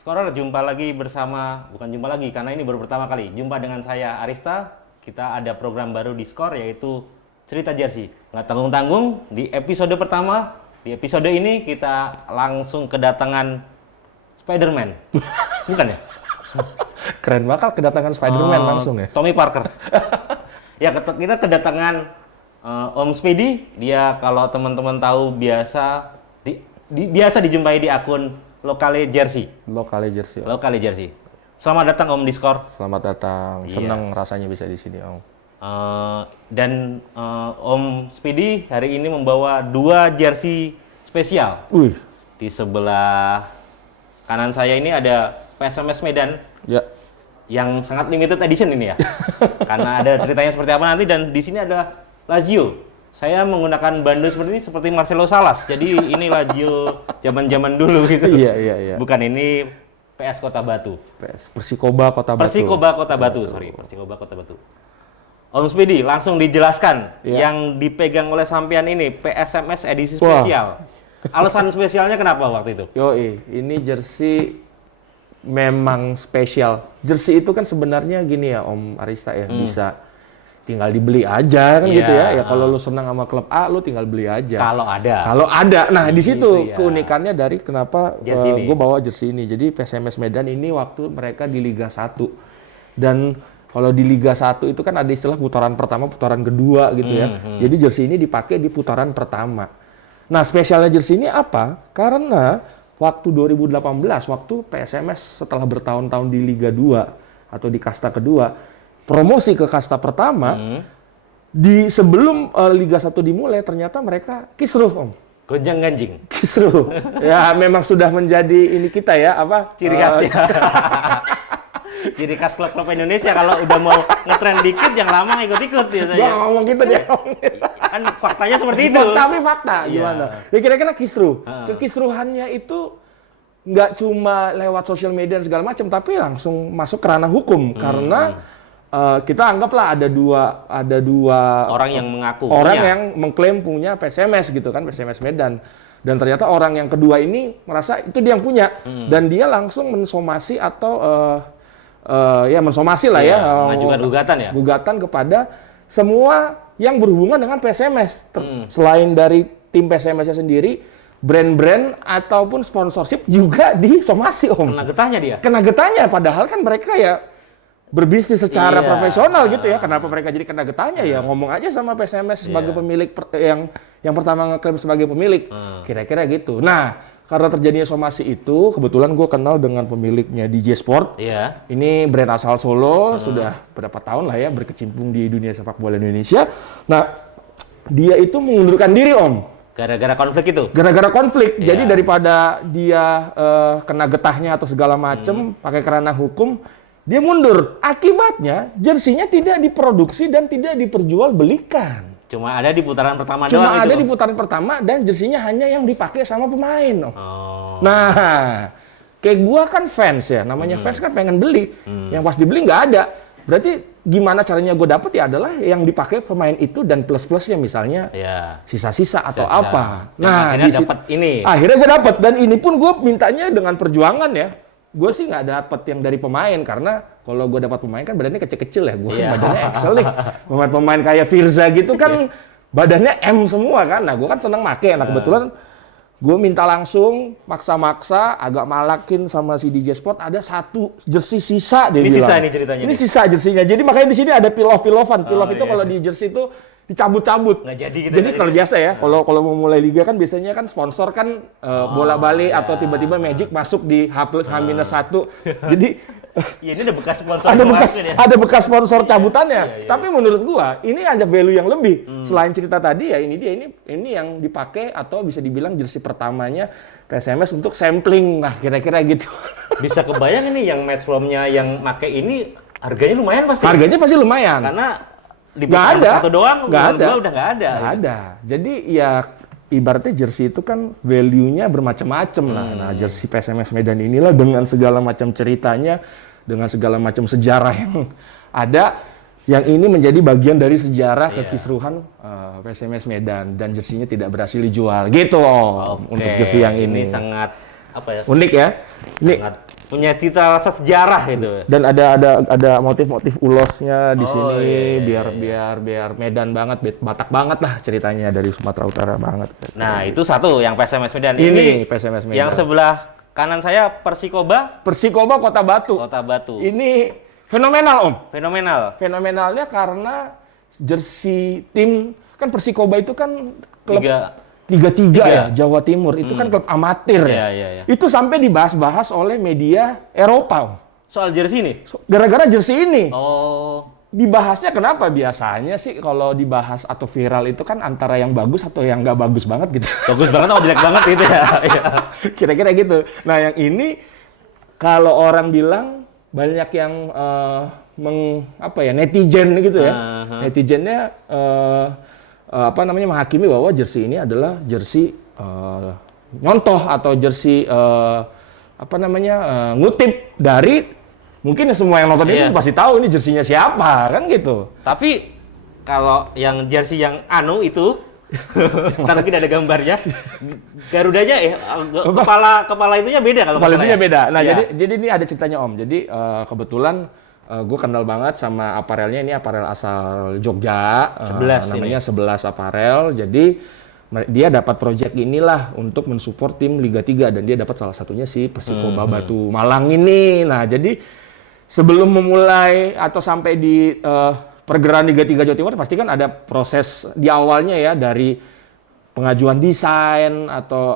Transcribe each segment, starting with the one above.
Scorer, jumpa lagi bukan jumpa lagi karena ini baru pertama kali. Jumpa dengan saya Arista. Kita ada program baru di Skor yaitu Cerita Jersey. Nggak tanggung-tanggung, di episode pertama, di episode ini kita langsung kedatangan Spider-Man. Bukan ya? Keren banget kedatangan Spider-Man langsung ya. Tommy Parker. Ya, kita kedatangan Om Speedy. Dia kalau teman-teman tahu biasa dijumpai di akun Lokale Jersey. Lokale Jersey. Selamat datang Om di Skor. Selamat datang. Iya. Senang rasanya bisa di sini, Om. Dan Om Speedy hari ini membawa 2 jersey spesial. Di sebelah kanan saya ini ada PSMS Medan. Ya. Yang sangat limited edition ini ya. Karena ada ceritanya seperti apa nanti, dan di sini ada Lazio. Saya menggunakan bando seperti ini seperti Marcelo Salas. Jadi ini Lazio zaman-zaman dulu gitu. Iya. Bukan, ini PS Kota Batu. Persikoba Kota Batu. Persikoba Kota Batu. Om Speedy, langsung dijelaskan yang dipegang oleh sampean ini PSMS edisi spesial. Alasan spesialnya kenapa waktu itu? Ini jersey memang spesial. Jersey itu kan sebenarnya gini ya, Om Arista ya, bisa tinggal dibeli aja kan gitu ya. Ya kalau lu senang sama klub A, lu tinggal beli aja. Kalau ada. Nah, di situ ya. keunikannya dari kenapa gue bawa jersey ini. Jadi PSMS Medan ini waktu mereka di Liga 1. Dan kalau di Liga 1 itu kan ada istilah putaran pertama, putaran kedua gitu ya. Jadi jersey ini dipakai di putaran pertama. Nah, spesialnya jersey ini apa? Karena waktu 2018, waktu PSMS setelah bertahun-tahun di Liga 2 atau di kasta kedua, promosi ke kasta pertama, sebelum Liga 1 dimulai, ternyata mereka kisruh, Om. Gonjang-ganjing. Kisruh. Ya, memang sudah menjadi ini kita ya, ciri khas ya. Ciri khas klub-klub Indonesia, kalau udah mau ngetren dikit, yang lama ikut-ikut biasanya. Gua ngomong gitu deh, Om. Kan faktanya seperti itu. Tapi fakta, gimana? Ya kira-kira kisruh. Kekisruhannya itu nggak cuma lewat sosial media dan segala macam, tapi langsung masuk ke ranah hukum. Karena kita anggaplah ada dua orang yang mengaku yang mengklaim punya PSMS gitu kan, PSMS Medan, dan ternyata orang yang kedua ini merasa itu dia yang punya, dan dia langsung mensomasi atau mensomasi lah mengajukan gugatan kepada semua yang berhubungan dengan PSMS, selain dari tim PSMS-nya sendiri, brand-brand ataupun sponsorship juga disomasi, Om. Kena getahnya, padahal kan mereka ya berbisnis secara profesional gitu ya. Kenapa mereka jadi kena getahnya? Ya ngomong aja sama PSMS sebagai pemilik yang pertama ngeklaim sebagai pemilik. Kira-kira gitu. Nah, karena terjadinya somasi itu, kebetulan gue kenal dengan pemiliknya DJ Sport. Ini brand asal Solo, sudah berapa tahun lah ya berkecimpung di dunia sepak bola Indonesia. Nah, dia itu mengundurkan diri, Om. Gara-gara konflik itu? Gara-gara konflik. Jadi daripada dia kena getahnya atau segala macem, pakai kerana hukum, dia mundur. Akibatnya, jersinya tidak diproduksi dan tidak diperjualbelikan. Cuma ada di putaran pertama doang. Cuma ada di putaran pertama, dan jersinya hanya yang dipakai sama pemain. Nah, kayak gua kan fans ya. Namanya fans kan pengen beli. Yang pas dibeli nggak ada. Berarti gimana caranya gue dapet ya adalah yang dipakai pemain itu dan plus-plusnya, misalnya sisa-sisa atau apa. Nah, akhirnya gue dapet, dan ini pun gue mintanya dengan perjuangan ya. Gue sih nggak dapet yang dari pemain, karena kalau gue dapat pemain kan badannya kecil-kecil ya. Gue badannya Excel nih. Pemain-pemain kayak Firza gitu kan badannya M semua kan. Nah, gue kan seneng make. Nah, kebetulan gue minta langsung, maksa-maksa, agak malakin sama si DJ Sport, ada 1 jersey sisa dia bilang. Ini sisa nih ceritanya. Ini sisa jersinya. Jadi makanya di sini ada peel-off-peel-offan. Peel-off itu kalau di jersey itu dicabut-cabut. Nggak jadi gitu. Jadi kalau biasa ya, kalau mau mulai liga kan biasanya kan sponsor kan bola balik atau tiba-tiba Magic masuk di H-1. Jadi ini ada bekas sponsor. Ada bekas sponsor cabutannya. Tapi menurut gua ini ada value yang lebih. Selain cerita tadi ya, ini yang dipakai atau bisa dibilang jersey pertamanya PSMS untuk sampling. Nah, kira-kira gitu. Bisa kebayang ini yang match from-nya yang make ini harganya lumayan pasti. Harganya pasti lumayan. Karena di satu doang, udah nggak ada. Nggak ada. Jadi ya ibaratnya jersey itu kan value-nya bermacam-macam lah. Nah, jersey PSMS Medan inilah dengan segala macam ceritanya, dengan segala macam sejarah yang ada, yang ini menjadi bagian dari sejarah kekisruhan PSMS Medan, dan jersinya tidak berhasil dijual gitu untuk jersey yang ini. Ini sangat unik ya. Ini punya cita rasa sejarah gitu. Dan ada motif-motif ulosnya di sini, iya. biar Medan banget, Batak banget lah ceritanya, dari Sumatera Utara banget. Nah, itu satu yang PSMS Medan. Ini PSMS Medan. Yang sebelah kanan saya Persikoba Kota Batu. Kota Batu. Ini fenomenal, Om. Fenomenal. Fenomenalnya karena jersey tim, kan Persikoba itu kan klub Liga 3 ya, Jawa Timur. Itu kan klub amatir ya. Iya. Itu sampai dibahas-bahas oleh media Eropa, Om. Soal jersey ini? Gara-gara jersey ini. Oh. Dibahasnya kenapa? Biasanya sih kalau dibahas atau viral itu kan antara yang bagus atau yang nggak bagus banget gitu. Bagus banget atau jelek banget gitu ya. Kira-kira gitu. Nah, yang ini kalau orang bilang banyak yang netizen gitu ya. Netizennya menghakimi bahwa jersey ini adalah jersey nyontoh atau jersey ngutip dari, mungkin semua yang nonton itu pasti tahu ini jersinya siapa kan gitu. Tapi kalau yang jersey yang itu ntar lagi ada gambarnya, Garudanya kepala itunya beda kalau kepala itunya beda. Nah, ya. jadi ini ada ceritanya, Om. Jadi kebetulan gue kenal banget sama aparelnya. Ini aparel asal Jogja, 11 namanya 11 Apparel. Jadi dia dapat proyek inilah untuk mensupport tim Liga 3 dan dia dapat salah satunya si Persikoba Batu Malang ini. Nah, jadi sebelum memulai atau sampai di pergerakan Liga 3 Jawa Timur pasti kan ada proses di awalnya ya, dari pengajuan desain atau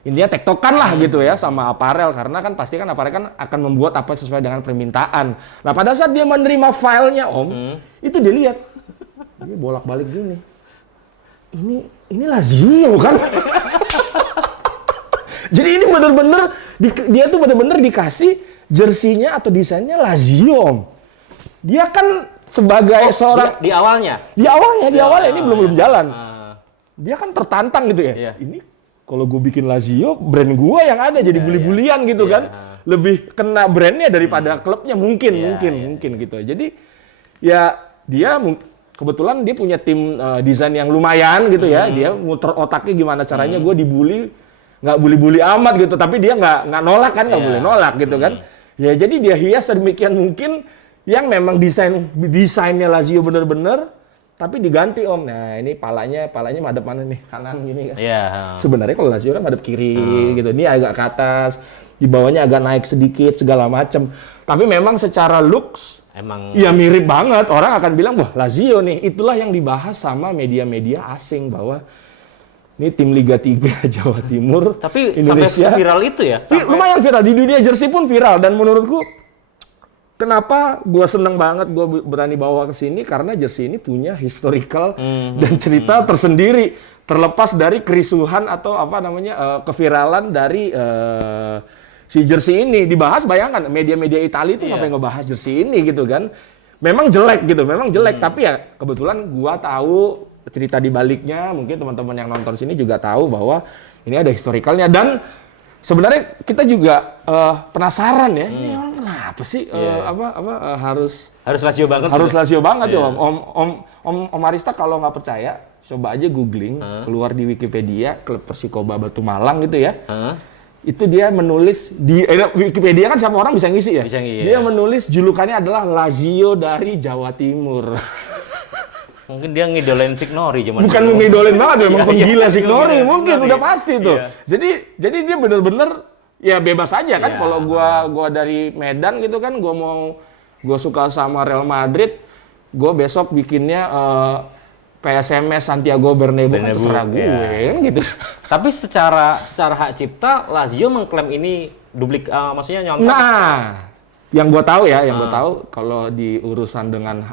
intinya tektokan lah gitu ya sama aparel, karena kan pasti kan aparel kan akan membuat apa sesuai dengan permintaan. Nah, pada saat dia menerima filenya, Om, itu dia lihat dia bolak-balik gini. Ini Lazio kan? Jadi ini bener-bener dia tuh bener-bener dikasih jersinya atau desainnya Lazio, Om. Dia kan sebagai seorang di awalnya ini belum jalan. Dia kan tertantang gitu ya. Iya. Ini kalau gue bikin Lazio, brand gue yang ada jadi bully-bulian gitu kan. Lebih kena brandnya daripada klubnya mungkin gitu. Jadi ya dia kebetulan dia punya tim desain yang lumayan gitu ya. Dia muter otaknya gimana caranya gue dibully, nggak bully-bully amat gitu. Tapi dia nggak nolak kan, nggak boleh nolak gitu kan. Ya jadi dia hias sedemikian mungkin yang memang desainnya Lazio bener-bener. Tapi diganti, Om. Nah, ini palanya madep mana nih? Kanan gini kan. Iya. Sebenarnya kalau Lazio kan madep kiri gitu. Ini agak ke atas, di bawahnya agak naik sedikit segala macam. Tapi memang secara looks emang ya mirip banget. Orang akan bilang, "Wah, Lazio nih." Itulah yang dibahas sama media-media asing bahwa ini tim Liga 3 Jawa Timur. Tapi Indonesia, sampai viral itu ya? Lumayan viral. Di dunia jersey pun viral. Dan menurutku kenapa gue seneng banget gue berani bawa ke sini, karena jersey ini punya historical dan cerita tersendiri, terlepas dari kerisuhan atau keviralan dari si jersey ini. Dibahas, bayangkan media-media Italia itu sampai ngebahas jersey ini gitu kan. Memang jelek gitu, tapi ya kebetulan gue tahu cerita di baliknya. Mungkin teman-teman yang nonton sini juga tahu bahwa ini ada historicalnya. Dan sebenarnya kita juga penasaran ya, ini orang kenapa sih harus Lazio banget? Harus Lazio banget ya, Om Arista. Kalau nggak percaya, coba aja googling, keluar di Wikipedia klub Persikoba Batu Malang gitu ya. Itu dia menulis di Wikipedia kan siapa orang bisa ngisi ya. Dia menulis julukannya adalah Lazio dari Jawa Timur. Mungkin dia ngidolain Signori zaman Bukan dulu. ngidolain banget, memang penggila Signori mungkin Signori. udah pasti tuh. Jadi dia bener-bener ya bebas aja kan. Kalau gua dari Medan gitu kan, gua suka sama Real Madrid, gua besok bikinnya PSMS Santiago Bernabeu kan terserah gue kan gitu. Tapi secara hak cipta Lazio mengklaim ini maksudnya nyontoh. Nah, yang gue tahu kalau di urusan dengan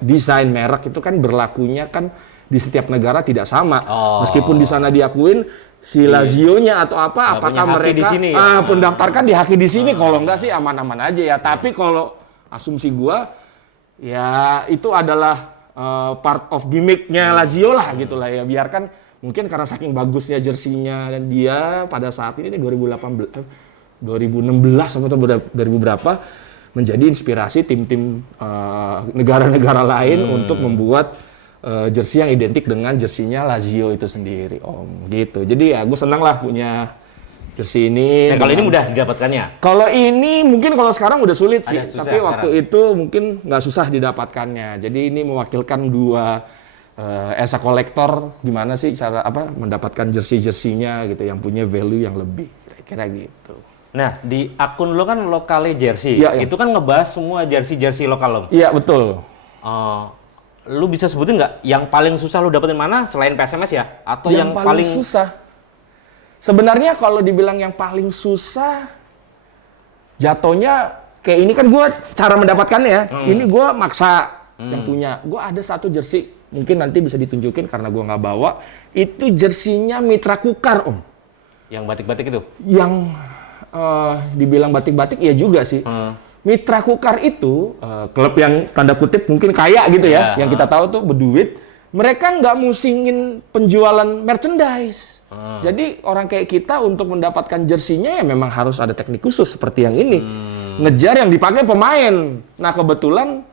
desain merek itu kan berlakunya kan di setiap negara tidak sama. Meskipun di sana diakuin si Lazio-nya atau apakah mereka di sini, pendaftarkan di haki di sini. Kalau enggak sih aman-aman aja ya. Tapi kalau asumsi gue ya itu adalah part of gimmick-nya Lazio lah gitu lah ya. Biarkan mungkin karena saking bagusnya jersinya dan dia pada saat ini 2016 atau 2000 berapa menjadi inspirasi tim-tim negara-negara lain untuk membuat jersey yang identik dengan jersinya Lazio itu sendiri, Om. Gitu. Jadi ya gue senang lah punya jersey ini. Nah, kalau ini mudah didapatkannya? Kalau ini mungkin kalau sekarang udah sulit sih, Susah tapi waktu sekarang. itu mungkin nggak susah didapatkannya. Jadi ini mewakilkan dua as a kolektor gimana sih cara mendapatkan jersey-jersinya gitu yang punya value yang lebih, kira-kira gitu. Nah, di akun lo kan lokale jersey, Iya, iya. itu kan ngebahas semua jersey lokal lo. Iya betul. Lu bisa sebutin nggak yang paling susah lu dapetin mana selain PSMS ya? Atau yang paling susah. Sebenarnya kalau dibilang yang paling susah, jatuhnya kayak ini kan gue cara mendapatkannya ya. Ini gue maksa yang punya. Gue ada satu jersey, mungkin nanti bisa ditunjukin karena gue nggak bawa. Itu jersinya Mitra Kukar, Om. yang batik-batik itu? Yang dibilang batik-batik ya juga sih. Mitra Kukar itu klub yang tanda kutip mungkin kaya gitu ya, yang kita tahu tuh berduit. Mereka nggak musingin penjualan merchandise. Jadi orang kayak kita untuk mendapatkan jersinya ya memang harus ada teknik khusus seperti yang ini. Ngejar yang dipakai pemain. Nah kebetulan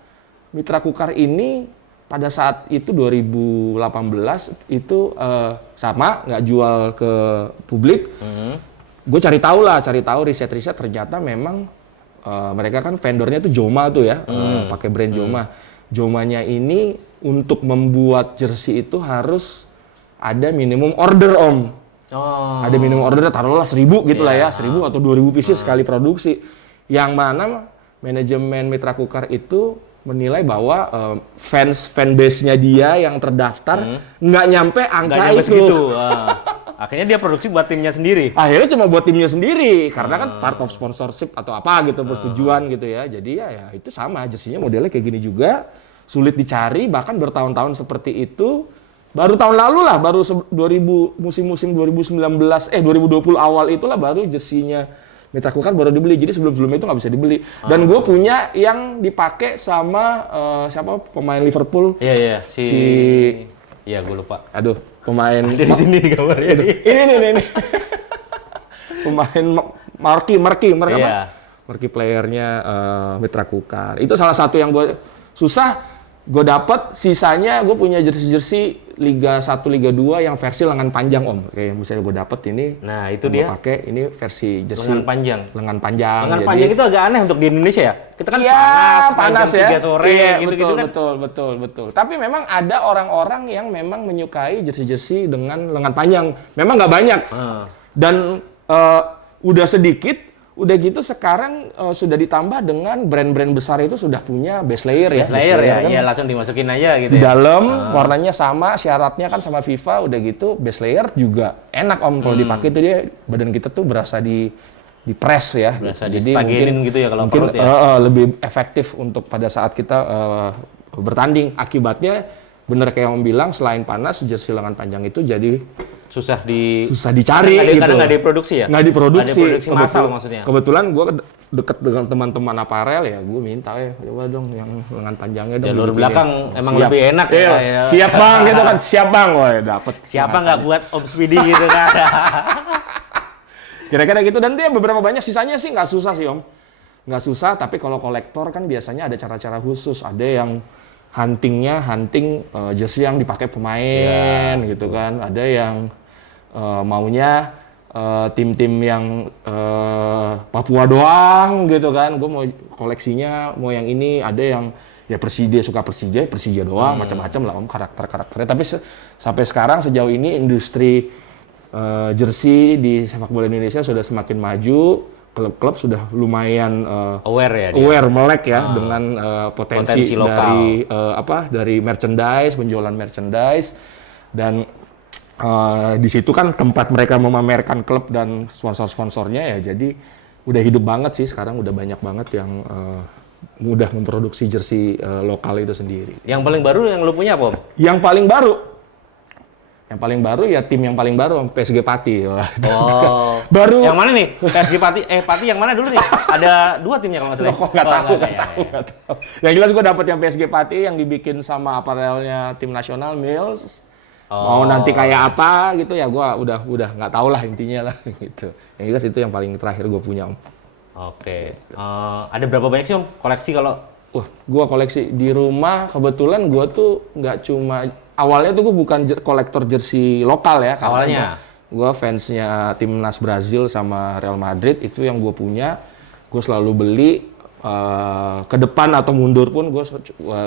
Mitra Kukar ini pada saat itu 2018 itu sama nggak jual ke publik. Gue cari tahu riset-riset ternyata memang mereka kan vendornya tuh Joma tuh ya, pakai brand Joma. Jomanya ini untuk membuat jersey itu harus ada minimum order, Om. Ada minimum order, taruhlah 1.000 gitu lah ya, 1.000 atau 2.000 pieces sekali produksi. Yang mana manajemen Mitra Kukar itu menilai bahwa fanbase-nya dia yang terdaftar nggak nyampe angka itu. Segitu. Akhirnya dia produksi buat timnya sendiri. Akhirnya cuma buat timnya sendiri karena kan part of sponsorship atau apa gitu, persetujuan gitu ya. Jadi ya itu sama, jersinya modelnya kayak gini juga, sulit dicari bahkan bertahun-tahun seperti itu. Baru tahun lalu lah, baru 2000 musim 2019 2020 awal itulah baru jersinya Mitra Kukar baru dibeli. Jadi sebelum-sebelumnya itu nggak bisa dibeli. Dan gue punya yang dipakai sama siapa pemain Liverpool? Iya, iya gue lupa. Aduh, pemain di sini di gambarnya. Ini. Pemain marquee Iya. Marquee playernya Mitra Kukar. Itu salah satu yang gue susah. Gue dapet, sisanya gue punya jersey Liga 1, Liga 2 yang versi lengan panjang, Om. Kayak misalnya gue dapet ini. Nah, itu dia. Pakai ini versi jersey lengan panjang. Lengan panjang. Lengan panjang itu agak aneh untuk di Indonesia ya. Kita kan panas ya. 3 sore gitu kan. Betul. Tapi memang ada orang-orang yang memang menyukai jersey-jersey dengan lengan panjang. Memang nggak banyak. Dan udah sedikit. Udah gitu sekarang sudah ditambah dengan brand-brand besar itu sudah punya base layer ya. Base layer ya, kan? iya langsung dimasukin aja gitu Di ya. dalam warnanya sama, syaratnya kan sama FIFA, udah gitu base layer juga enak, Om. Kalau dipakai itu dia badan kita tuh berasa di press ya. Berasa Jadi mungkin gitu ya kalau mungkin perut ya. lebih efektif untuk pada saat kita bertanding. Akibatnya bener kayak Om bilang, selain panas, jersey lengan panjang itu jadi susah dicari gitu. Karena nggak diproduksi ya? Nggak diproduksi. Nggak diproduksi massal maksudnya. Kebetulan gue deket dengan teman-teman aparel ya, gue minta coba dong yang lengan panjangnya dong. Jalur dibikinin. belakang emang lebih enak ya. Siap Bang gitu kan, siap Bang. Wah, dapet. Siapa nggak buat Om Speedy gitu kan? Kira-kira gitu, dan dia beberapa banyak, sisanya sih nggak susah sih, Om. Nggak susah, tapi kalau kolektor kan biasanya ada cara-cara khusus. Ada yang hunting jersey yang dipakai pemain gitu kan. Ada yang maunya tim-tim yang Papua doang gitu kan. Gue mau koleksinya mau yang ini. Ada yang ya Persija, suka Persija doang, macam-macam lah, Om, karakternya. Tapi sampai sekarang sejauh ini industri jersey di sepak bola Indonesia sudah semakin maju. Klub-klub sudah lumayan aware melek ya dengan potensi lokal. Dari merchandise, penjualan merchandise, dan di situ kan tempat mereka memamerkan klub dan sponsor-sponsornya ya. Jadi udah hidup banget sih sekarang, udah banyak banget yang mudah memproduksi jersey lokal itu sendiri. Yang paling baru yang lu punya apa, Om? Yang paling baru ya tim yang paling baru PSG Pati. Baru. Yang mana nih? PSG Pati yang mana dulu nih? Ada 2 timnya kalau nggak salah. Nggak tahu. Yang jelas gue dapet yang PSG Pati yang dibikin sama aparelnya tim nasional Mills. Mau nanti kayak apa gitu ya, gue udah nggak tahu lah intinya lah gitu. Yang jelas itu yang paling terakhir gue punya, Om. Oke. Ada berapa banyak sih, Om, koleksi kalau? Gue koleksi di rumah. Kebetulan gue tuh nggak cuma awalnya tuh gue bukan kolektor jersey lokal ya. Awalnya? Gue fansnya timnas Brazil sama Real Madrid, itu yang gue punya. Gue selalu beli, ke depan atau mundur pun gue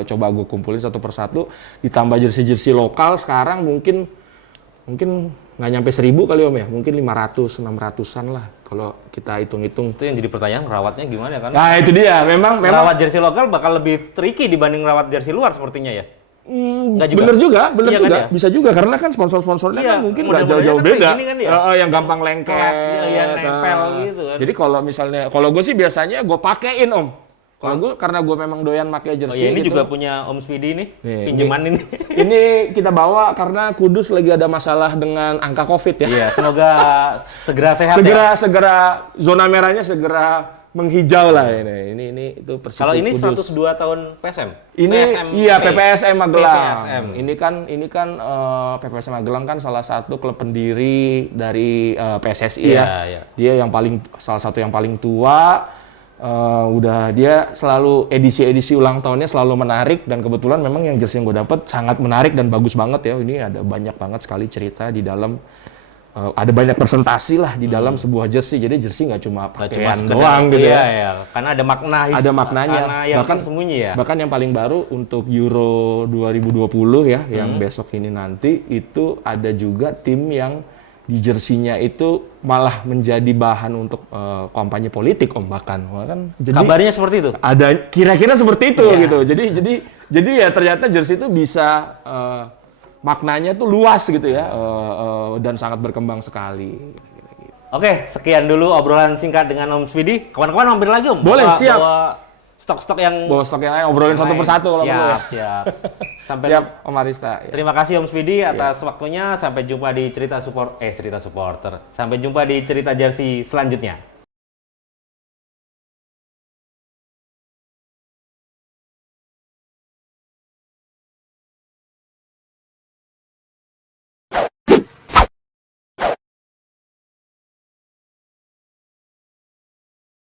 coba gue kumpulin satu persatu. Ditambah jersey-jersey lokal sekarang mungkin nggak nyampe 1.000 kali Om ya, mungkin 500-600an lah kalau kita hitung-hitung. Itu yang jadi pertanyaan, rawatnya gimana kan? Nah itu dia, memang rawat jersey lokal bakal lebih tricky dibanding rawat jersey luar sepertinya ya. Nggak juga. Bener juga, Iya kan ya? Bisa juga karena kan sponsor-sponsornya Iya, kan mungkin nggak model-modelnya jauh-jauh kan beda. gini kan ya? Yang gampang lengket, Iya, nempel gitu kan. Jadi kalau gue sih biasanya gue pakein Om. Kalau gue karena gue memang doyan pakai jersey. Ini gitu. juga punya Om Speedy nih, Nih, pinjaman ini. Ini kita bawa karena Kudus lagi ada masalah dengan angka COVID ya. Iya, semoga segera sehat ya. Segera zona merahnya segera menghijau lah ini. Ini itu Persib Kalau ini Kudus. 102 tahun PSM. Ini iya PPSM Magelang. PPSM. Ini kan PPSM Magelang kan salah satu klub pendiri dari PSSI ya. Iya. Dia salah satu yang paling tua. Udah dia selalu edisi ulang tahunnya selalu menarik, dan kebetulan memang yang jersey yang gue dapet sangat menarik dan bagus banget ya. Ini ada banyak banget sekali cerita di dalam, ada banyak presentasi lah di dalam sebuah jersey. Jadi jersey nggak cuma pakaian doang gitu ya. Iya, karena ada makna. Ada maknanya. Karena yang tersembunyi ya. Bahkan yang paling baru untuk Euro 2020 ya, yang besok ini nanti, itu ada juga tim yang di jersinya itu malah menjadi bahan untuk kampanye politik Om, bahkan kan. Jadi Kabarnya seperti itu. ada kira-kira seperti itu Iya. gitu. Jadi ya ternyata jersey itu bisa maknanya tuh luas gitu ya, dan sangat berkembang sekali. Oke, sekian dulu obrolan singkat dengan Om Speedy. Kawan-kawan mampir lagi Om. Boleh, siap. Bawa stok-stok yang Bawa stok yang lain, obrolin satu persatu kalau perlu ya. Siap. Sampai Siap Om Arista. Ya. Terima kasih Om Speedy atas waktunya. Sampai jumpa di cerita supporter. Sampai jumpa di cerita jersey selanjutnya.